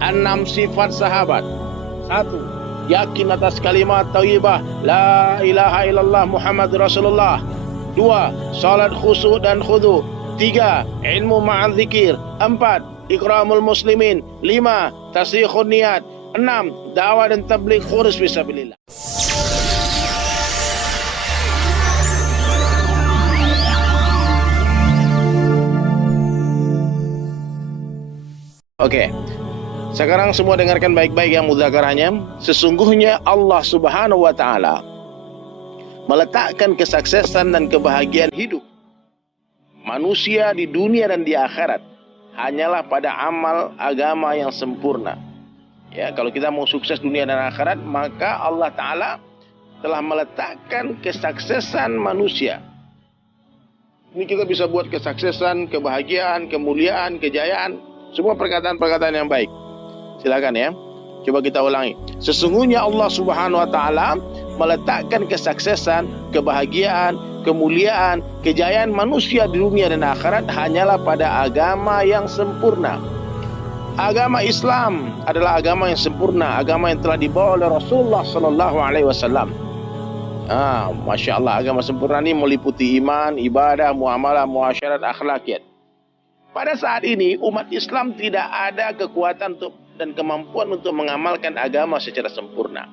6 sifat sahabat. 1. Yakin atas kalimat thayyibah la ilaha illallah Muhammad Rasulullah. 2. Salat khusyuk dan khudu. 3. Ilmu ma'al zikir. 4. Ikramul muslimin. 5. Tasyikhun niat. 6. Dakwah dan tabligh khurus fisabilillah. Oke. Sekarang semua dengarkan baik-baik yang mudzakarahnya. Sesungguhnya Allah Subhanahu wa taala meletakkan kesuksesan dan kebahagiaan hidup manusia di dunia dan di akhirat hanyalah pada amal agama yang sempurna. Ya, kalau kita mau sukses dunia dan akhirat, maka Allah taala telah meletakkan kesuksesan manusia. Ini kita bisa buat kesuksesan, kebahagiaan, kemuliaan, kejayaan, semua perkataan-perkataan yang baik. Silakan ya. Coba kita ulangi. Sesungguhnya Allah Subhanahu wa taala meletakkan kesuksesan, kebahagiaan, kemuliaan, kejayaan manusia di dunia dan akhirat hanyalah pada agama yang sempurna. Agama Islam adalah agama yang sempurna, agama yang telah dibawa oleh Rasulullah sallallahu alaihi wasallam. Masya Allah, agama sempurna ini meliputi iman, ibadah, muamalah, muasyarat, akhlakiyat. Pada saat ini umat Islam tidak ada kekuatan dan kemampuan untuk mengamalkan agama secara sempurna.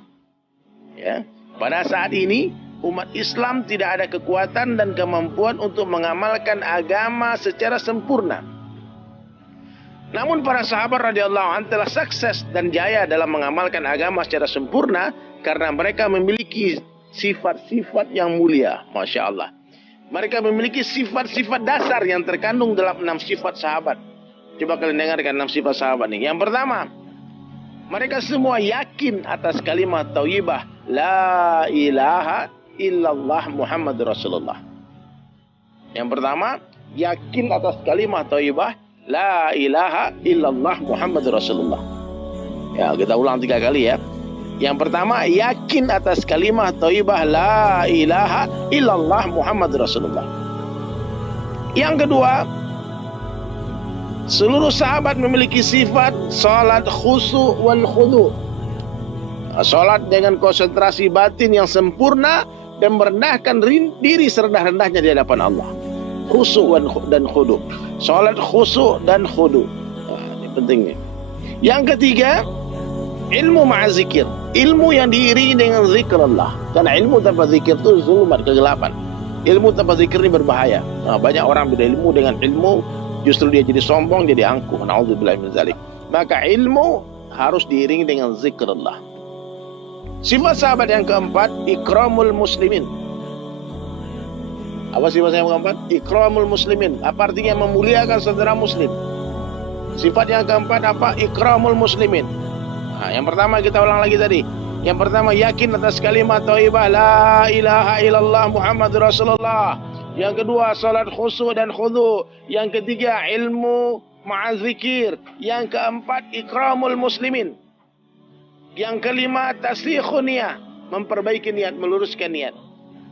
Ya, pada saat ini umat Islam tidak ada kekuatan dan kemampuan untuk mengamalkan agama secara sempurna. Namun para sahabat radhiyallahu anhum telah sukses dan jaya dalam mengamalkan agama secara sempurna karena mereka memiliki sifat-sifat yang mulia, Masya Allah. Mereka memiliki sifat-sifat dasar yang terkandung dalam 6 sifat sahabat. Coba kalian dengarkan 6 sifat sahabat ini. Yang pertama, mereka semua yakin atas kalimat thayyibah la ilaha illallah Muhammad Rasulullah. Yang pertama, yakin atas kalimat thayyibah la ilaha illallah Muhammad Rasulullah. Ya, kita ulang 3 kali ya. Yang pertama, yakin atas kalimat thayyibah la ilaha illallah Muhammad Rasulullah. Yang kedua, seluruh sahabat memiliki sifat salat khusyuk wal khudu. Salat dengan konsentrasi batin yang sempurna dan merendahkan diri serendah-rendahnya di hadapan Allah. Khusyuk dan khudu. Salat khusyuk dan khudu. Ini pentingnya. Yang ketiga, ilmu ma'azikir. Ilmu yang diiringi dengan zikir Allah. Karena ilmu tanpa zikir itu zulumat, kegelapan. Ilmu tanpa zikir ini berbahaya. Banyak orang berilmu dengan ilmu justru dia jadi sombong, jadi angkuh. Na'udzubillah min dzalik. Maka ilmu harus diiringi dengan zikir Allah. Sifat sahabat yang keempat, ikramul muslimin. Apa sifat yang keempat? Ikramul muslimin. Apa artinya? Memuliakan saudara muslim. Sifat yang keempat apa? Ikramul muslimin. Yang pertama kita ulang lagi tadi. Yang pertama, yakin atas kalimat thayyibah la ilaha illallah Muhammad Rasulullah. Yang kedua, salat khusyuk dan khudu. Yang ketiga, ilmu ma'az zikir. Yang keempat, ikramul muslimin. Yang kelima, tasyikhun niat, memperbaiki niat, meluruskan niat.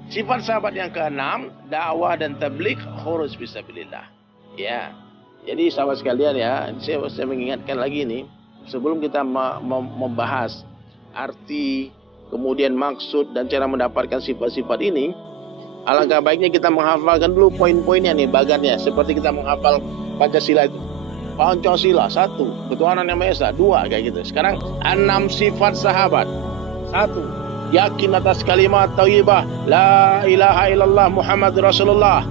Sifat sahabat yang keenam, dakwah dan tabligh khurus fisabilillah. Ya. Jadi sahabat sekalian ya, saya mengingatkan lagi nih. Sebelum kita membahas arti, kemudian maksud dan cara mendapatkan sifat-sifat ini, alangkah baiknya kita menghafalkan dulu poin-poinnya nih, bagannya. Seperti kita menghafal Pancasila itu. Pancasila, 1. Ketuhanan yang Maha Esa, 2. Kayak gitu. Sekarang 6 sifat sahabat. 1. Yakin atas kalimat thayyibah la ilaha illallah Muhammad Rasulullah.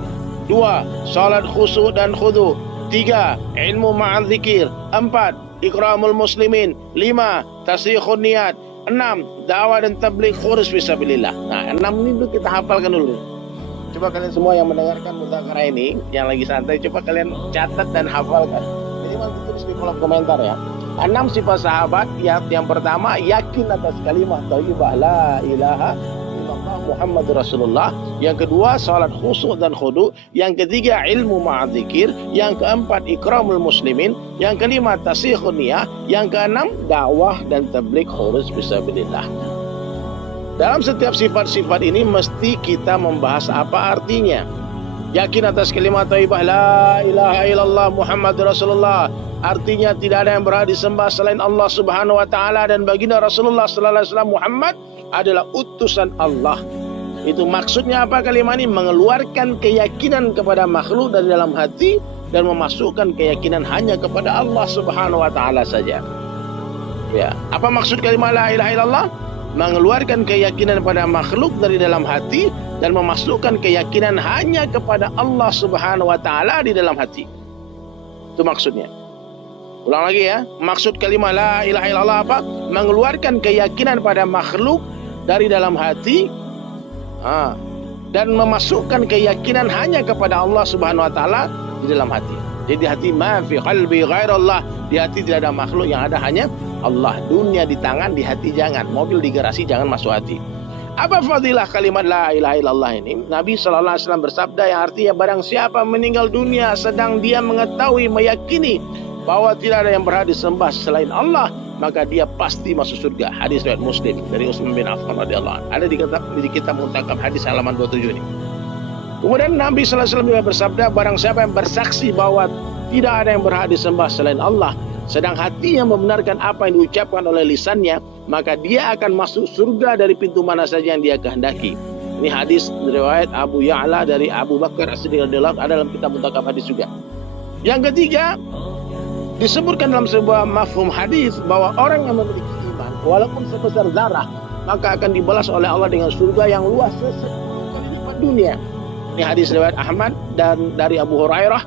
2. Salat khusyuk dan khudu. 3. Ilmu ma'al zikir. 4. Ikramul muslimin. 5. Tasyikhun niat. 6. Dakwah dan tabligh khurus fisabilillah. 6 ini dulu kita hafalkan dulu. Coba kalian semua yang mendengarkan mudzakarah ini, yang lagi santai, coba kalian catat dan hafalkan. Jadi nanti tulis di kolom komentar ya. 6 sifat sahabat. Yang pertama, yakin atas kalimat thayyibah la ilaha illallah Muhammad Rasulullah. Yang kedua, salat khusyuk dan khudu. Yang ketiga, ilmu ma'az zikir. Yang keempat, ikramul muslimin. Yang kelima, tasyikhun niyah. Yang keenam, dakwah dan tabligh khurus fisabilillah. Dalam setiap sifat-sifat ini mesti kita membahas apa artinya. Yakin atas kalimat thayyibah la ilaha illallah Muhammad Rasulullah. artinya tidak ada yang berhak disembah selain Allah Subhanahu wa taala, dan baginda Rasulullah sallallahu alaihi wasallam Muhammad adalah utusan Allah. Itu maksudnya apa kalimat ini? Mengeluarkan keyakinan kepada makhluk dari dalam hati dan memasukkan keyakinan hanya kepada Allah Subhanahu wa taala saja. Ya, apa maksud kalimat la ilaha illallah? Mengeluarkan keyakinan pada makhluk dari dalam hati dan memasukkan keyakinan hanya kepada Allah Subhanahu wa taala di dalam hati. Itu maksudnya. Ulang lagi ya. Maksud kalimat la ilaha illallah apa? Mengeluarkan keyakinan pada makhluk dari dalam hati dan memasukkan keyakinan hanya kepada Allah Subhanahu wa taala di dalam hati. Jadi hati ma fi qalbi ghairallah, di hati tidak ada makhluk, yang ada hanya Allah. Dunia di tangan, di hati jangan. Mobil di garasi, jangan masuk hati. Apa fadilah kalimat la ilaha illallah ini? Nabi sallallahu alaihi wasallam bersabda yang artinya barang siapa meninggal dunia sedang dia mengetahui, meyakini bahwa tidak ada yang berhak disembah selain Allah, maka dia pasti masuk surga. Hadis riwayat Muslim dari Utsman bin Affan radhiyallahu anhu. Ada di kitab Muntakab hadis halaman 27 ini. Kemudian Nabi sallallahu alaihi wasallam juga bersabda, barang siapa yang bersaksi bahwa tidak ada yang berhak disembah selain Allah, sedang hatinya membenarkan apa yang diucapkan oleh lisannya, maka dia akan masuk surga dari pintu mana saja yang dia kehendaki. Ini hadis riwayat Abu Ya'la dari Abu Bakar As-Siddiq radhiyallahu anhu, ada dalam kitab Muntakab hadis juga. Yang ketiga, disebutkan dalam sebuah mafhum hadis bahwa orang yang memiliki iman walaupun sebesar zarah, maka akan dibalas oleh Allah dengan surga yang luas se-10 kali lipat dunia. Ini hadis riwayat Ahmad dan dari Abu Hurairah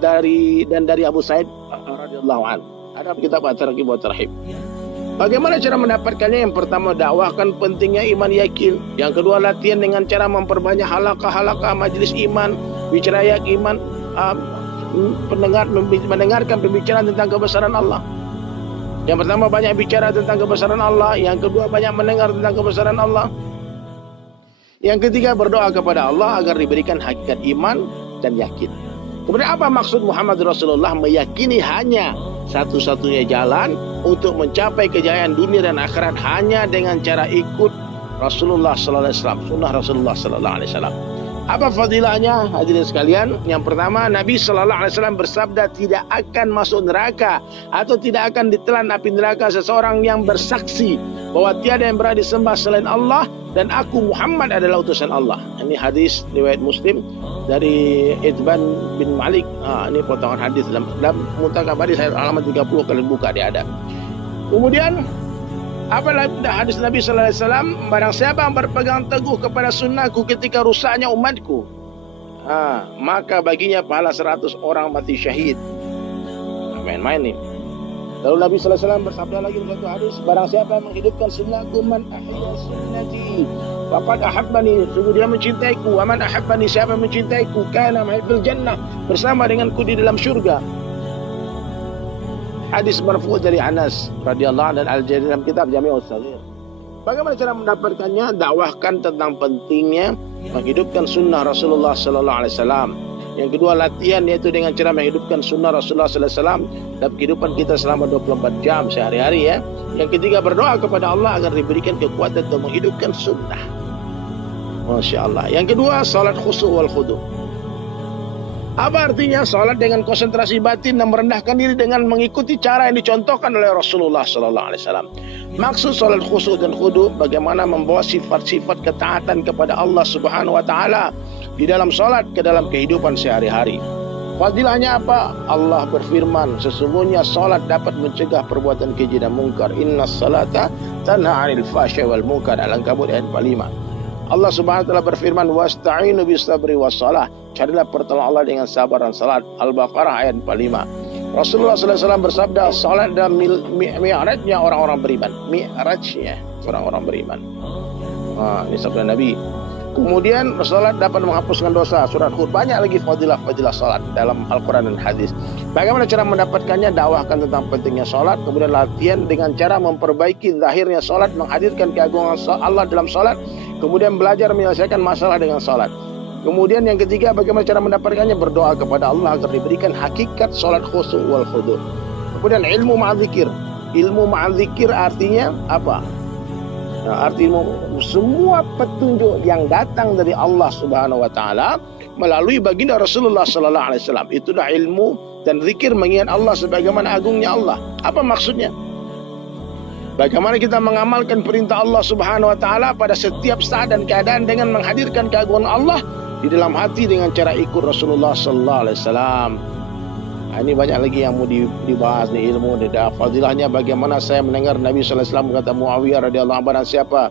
dan dari Abu Sa'id radhiyallahu anhu. Ada kitab At-Targhib wa Tarhib. Bagaimana cara mendapatkannya? Yang pertama, dakwahkan pentingnya iman yakin. Yang kedua, latihan dengan cara memperbanyak halaqah majelis iman, bicara iman, mendengarkan pembicaraan tentang kebesaran Allah. Yang pertama, banyak bicara tentang kebesaran Allah. Yang kedua, banyak mendengar tentang kebesaran Allah. Yang ketiga, berdoa kepada Allah agar diberikan hakikat iman dan yakin. Kemudian apa maksud Muhammad Rasulullah meyakini hanya satu-satunya jalan untuk mencapai kejayaan dunia dan akhirat hanya dengan cara ikut Rasulullah sallallahu alaihi wasallam, sunnah Rasulullah sallallahu alaihi wasallam. Apa fadilahnya hadirin sekalian? Yang pertama, Nabi sallallahu alaihi wasallam bersabda tidak akan masuk neraka atau tidak akan ditelan api neraka seseorang yang bersaksi bahwa tiada yang berhak disembah selain Allah dan aku Muhammad adalah utusan Allah. Ini hadis riwayat Muslim dari Itban bin Malik. Ini potongan hadis dalam Muntakab hadis halaman 30, kalian buka dia ada. Kemudian apa hadis Nabi sallallahu alaihi wasallam, barang siapa yang berpegang teguh kepada sunnahku ketika rusaknya umatku, maka baginya pahala 100 orang mati syahid. Main-main nih. Lalu Nabi sallallahu alaihi wasallam bersabda lagi dalam satu hadis, barang siapa yang menghidupkan sunnahku, man ahya sunnati faqad ahabbani, sungguh dia mencintaiku. Wa man ahabbani, siapa yang mencintaiku, kana ma'i fil jannah, bersama denganku di dalam syurga. Hadis marfu' dari Anas radhiyallahu anhu dan Al-Jari dalam kitab Jami'us Shaghir. Bagaimana cara mendapatkannya? Dakwahkan tentang pentingnya menghidupkan sunnah Rasulullah sallallahu alaihi wasallam. Yang kedua, latihan, yaitu dengan cara menghidupkan sunnah Rasulullah sallallahu alaihi wasallam dalam kehidupan kita selama 24 jam sehari-hari ya. Yang ketiga, berdoa kepada Allah agar diberikan kekuatan untuk menghidupkan sunnah. Masya Allah. Yang kedua, salat khusyuk wal khudu'. Apa artinya? Salat dengan konsentrasi batin dan merendahkan diri dengan mengikuti cara yang dicontohkan oleh Rasulullah sallallahu alaihi wasallam. Maksud salat khusyuk dan khudu' bagaimana membawa sifat-sifat ketaatan kepada Allah Subhanahu wa taala di dalam salat ke dalam kehidupan sehari-hari. Fadilahnya apa? Allah berfirman, sesungguhnya salat dapat mencegah perbuatan keji dan mungkar. Innas salata tanha 'anil fahsya'i wal munkar. Al-Ankabut ayat 45. Allah Subhanahu wa taala berfirman, wasta'inu bis sabri was salah. Carilah pertolongan Allah dengan sabar dan salat. Al-Baqarah ayat 45. Rasulullah sallallahu alaihi wasallam bersabda, salat adalah mi'rajnya orang-orang beriman. Mi'rajnya orang-orang beriman. Ini sabda Nabi. Kemudian salat dapat menghapuskan dosa. Surat Hud. Banyak lagi fadilah salat dalam Al-Quran dan hadis. Bagaimana cara mendapatkannya? Dakwahkan tentang pentingnya salat. Kemudian latihan dengan cara memperbaiki zahirnya salat, menghadirkan keagungan Allah dalam salat. Kemudian belajar menyelesaikan masalah dengan salat. Kemudian yang ketiga, bagaimana cara mendapatkannya? Berdoa kepada Allah agar diberikan hakikat salat khusyuk wal khudu'. Kemudian ilmu ma'adzikir. Ilmu ma'adzikir artinya apa? Arti semua petunjuk yang datang dari Allah Subhanahu wa taala melalui baginda Rasulullah sallallahu alaihi wasallam. Itulah ilmu dan zikir mengingat Allah sebagaimana agungnya Allah. Apa maksudnya? Bagaimana kita mengamalkan perintah Allah Subhanahu wa taala pada setiap saat dan keadaan dengan menghadirkan keagungan Allah di dalam hati dengan cara ikut Rasulullah sallallahu alaihi wasallam. Ini banyak lagi yang mau dibahas di ilmu di fadilahnya. Bagaimana saya mendengar Nabi sallallahu alaihi wasallam kata Muawiyah radhiyallahu anhu, siapa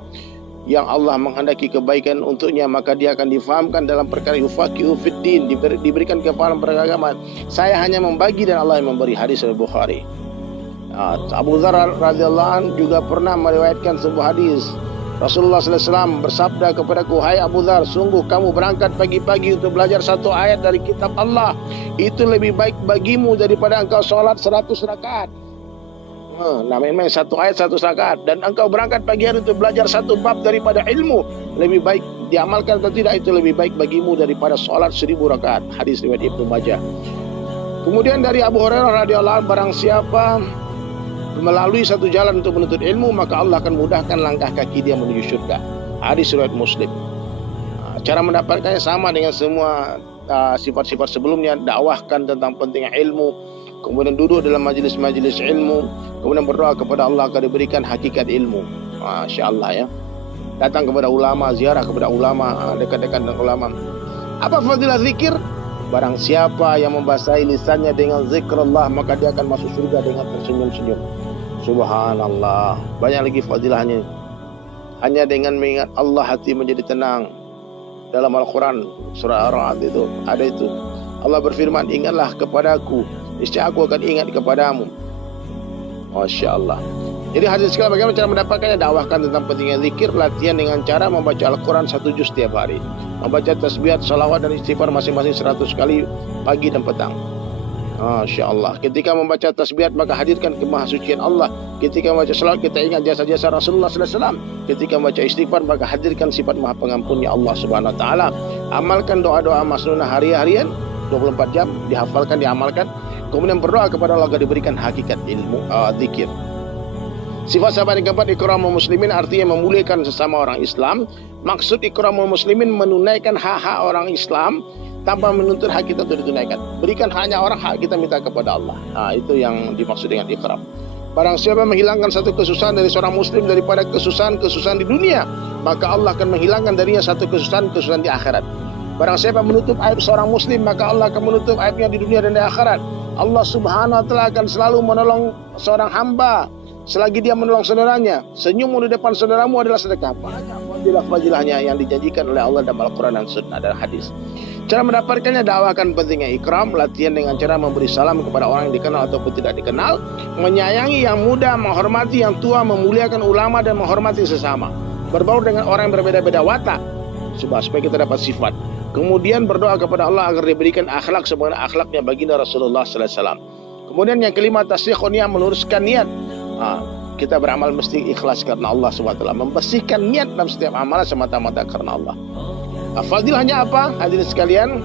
yang Allah menghendaki kebaikan untuknya maka dia akan difahamkan dalam perkara yufaqihu fiddin, diberikan kepahaman beragama. Saya hanya membagi dan Allah yang memberi. Hadis Al-Bukhari. Abu Dzar radhiyallahu anhu juga pernah meriwayatkan sebuah hadis. Rasulullah sallallahu alaihi wasallam bersabda kepadaku, "Hai Abu Dzar, sungguh kamu berangkat pagi-pagi untuk belajar satu ayat dari kitab Allah. Itu lebih baik bagimu daripada engkau sholat 100 rakaat." Namanya satu ayat 100 rakaat. Dan engkau berangkat pagi hari untuk belajar satu bab daripada ilmu, lebih baik diamalkan atau tidak, itu lebih baik bagimu daripada sholat 1000 rakaat. Hadis riwayat Ibnu Majah. Kemudian dari Abu Hurairah radhiyallahu anhu, barang siapa melalui satu jalan untuk menuntut ilmu, maka Allah akan mudahkan langkah kaki dia menuju surga. Hadis riwayat Muslim. Cara mendapatkannya sama dengan semua sifat-sifat sebelumnya. Dakwahkan tentang pentingnya ilmu, kemudian duduk dalam majlis-majlis ilmu, kemudian berdoa kepada Allah agar diberikan hakikat ilmu. Masya Allah ya. Datang kepada ulama, ziarah kepada ulama, dekat-dekat dengan ulama. Apa fadilah zikir? Barang siapa yang membasahi lisannya dengan zikrullah, maka dia akan masuk surga dengan tersenyum-senyum. Subhanallah. Banyak lagi fadilahnya. Hanya dengan mengingat Allah hati menjadi tenang. Dalam Al-Quran surah Ar-Ra'd itu ada itu. Allah berfirman, ingatlah kepadaku, niscaya aku akan ingat kepadamu. Masya Allah. Jadi hadis sekali, bagaimana cara mendapatkannya? Dakwahkan tentang pentingnya zikir, latihan dengan cara membaca Al-Quran 1 juz setiap hari, membaca tasbihat, salawat dan istighfar masing-masing 100 kali pagi dan petang. Masya Allah. Ketika membaca tasbihat maka hadirkan kemahasucian Allah. Ketika membaca salawat kita ingat jasa-jasa Rasulullah sallallahu alaihi wasallam. Ketika membaca istighfar maka hadirkan sifat maha pengampunnya Allah subhanahu wa ta'ala. Amalkan doa-doa masnunah harian 24 jam, dihafalkan, diamalkan. Kemudian berdoa kepada Allah agar diberikan hakikat ilmu zikir. Sifat sahabat yang keempat, ikramul muslimin, artinya memuliakan sesama orang Islam. Maksud ikramul muslimin, menunaikan hak-hak orang Islam tanpa menuntut hak kita untuk ditunaikan. Berikan hanya orang, hak kita minta kepada Allah. Itu yang dimaksud dengan ikram. Barang siapa menghilangkan satu kesusahan dari seorang muslim daripada kesusahan-kesusahan di dunia, maka Allah akan menghilangkan darinya satu kesusahan-kesusahan di akhirat. Barang siapa menutup aib seorang muslim, maka Allah akan menutup aibnya di dunia dan di akhirat. Allah subhanahu wa ta'ala akan selalu menolong seorang hamba selagi dia menolong saudaranya. Senyummu di depan saudaramu adalah sedekah. Banyak fadilah-fadilahnya yang dijanjikan oleh Allah dalam Al-Quran dan Sunnah dan hadis. Cara mendapatkannya, dakwahkan pentingnya ikram, latihan dengan cara memberi salam kepada orang yang dikenal ataupun tidak dikenal, menyayangi yang muda, menghormati yang tua, memuliakan ulama dan menghormati sesama, berbaur dengan orang yang berbeda-beda watak supaya kita dapat sifat. Kemudian berdoa kepada Allah agar diberikan akhlak sebagaimana akhlaknya baginda Rasulullah sallallahu alaihi wasallam. Kemudian yang kelima, tasdiqun niat, meluruskan niat. Kita beramal mesti ikhlas karena Allah SWT, membersihkan niat dalam setiap amalan semata-mata karena Allah. Fadilahnya apa? Hadirin sekalian,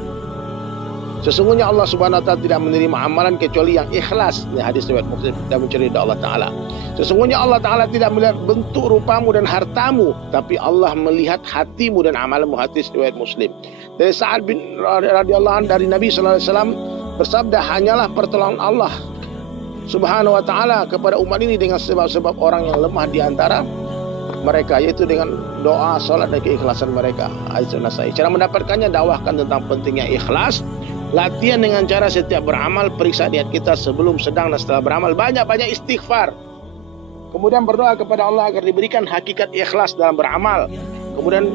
sesungguhnya Allah Subhanahu wa ta'ala tidak menerima amalan kecuali yang ikhlas. Ini hadis riwayat Muslim dan mencari ridha Allah Ta'ala. Sesungguhnya Allah Ta'ala tidak melihat bentuk rupamu dan hartamu, tapi Allah melihat hatimu dan amalmu. Hadis riwayat Muslim. Dari Sa'ad bin radhiyallahu anhu dari Nabi sallallahu alaihi wasallam bersabda, hanyalah pertolongan Allah Subhanahu wa ta'ala kepada umat ini dengan sebab-sebab orang yang lemah di antara mereka, yaitu dengan doa, salat dan keikhlasan mereka. Cara mendapatkannya, dakwahkan tentang pentingnya ikhlas, latihan dengan cara setiap beramal periksa niat kita sebelum, sedang dan setelah beramal, banyak-banyak istighfar. Kemudian berdoa kepada Allah agar diberikan hakikat ikhlas dalam beramal. Kemudian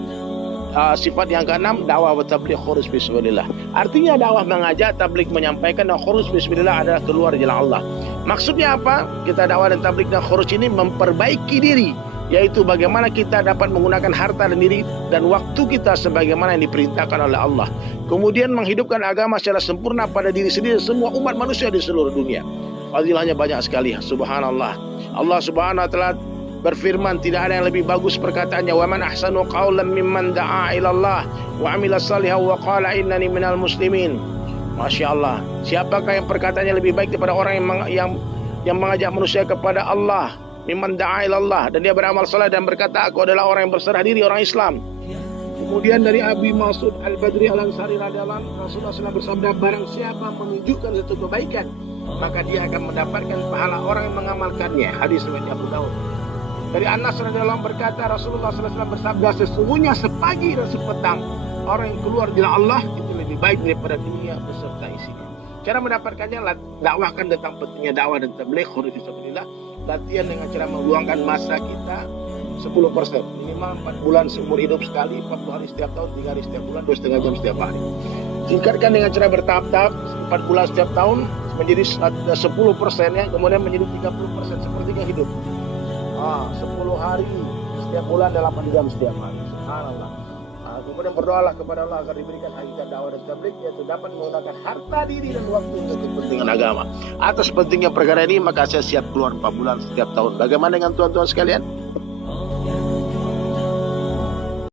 sifat yang keenam, dakwah wa tabligh khurus bismillah. Artinya dakwah mengajak, tabligh menyampaikan, dan khurus bismillah adalah keluar jalan Allah. Maksudnya apa? Kita dakwah dan tabligh dan khurus ini memperbaiki diri, yaitu bagaimana kita dapat menggunakan harta dan diri dan waktu kita sebagaimana yang diperintahkan oleh Allah. Kemudian menghidupkan agama secara sempurna pada diri sendiri, semua umat manusia di seluruh dunia. Fadilahnya banyak sekali. Subhanallah. Allah Subhanahu wa ta'ala berfirman, tidak ada yang lebih bagus perkataannya, wa man ahsanu qawlan mimman da'a ila Allah wa amila salihan wa qala innani minal muslimin. Masya Allah. Siapakah yang perkataannya lebih baik daripada orang yang mengajak manusia kepada Allah, mimman da'a ila Allah, dan dia beramal saleh dan berkata, aku adalah orang yang berserah diri, orang Islam. Kemudian dari Abi Mas'ud Al-Badri Al-Ansari radhiyallahu anhu, Rasulullah SAW bersabda, barang siapa menunjukkan satu kebaikan, maka dia akan mendapatkan pahala orang yang mengamalkannya. Hadis riwayat Abu Daud. Dari Anas radhiyallahu anhu berkata, Rasulullah SAW bersabda, sesungguhnya sepagi dan sepetang orang yang keluar jalan Allah itu lebih baik daripada dunia beserta isinya. Cara mendapatkannya, dakwahkan tentang pentingnya dakwah dan tabligh fisabilillah. Latihan dengan cara meluangkan masa kita 10%, minimal 4 bulan seumur hidup sekali, 40 hari setiap tahun, 3 hari setiap bulan, 2,5 jam setiap hari. Tingkatkan dengan cara bertahap-tahap, 4 bulan setiap tahun menjadi 10%-nya, kemudian menjadi 30% sepertiga hidup. 10 hari setiap bulan, 8 jam setiap hari. Subhanallah. Kemudian berdoalah kepada Allah agar diberikan hakikat dakwah dan tabligh, yaitu dapat menggunakan harta diri dan waktu untuk kepentingan agama. Atas pentingnya perkara ini, maka saya siap keluar 4 bulan setiap tahun. Bagaimana dengan tuan-tuan sekalian?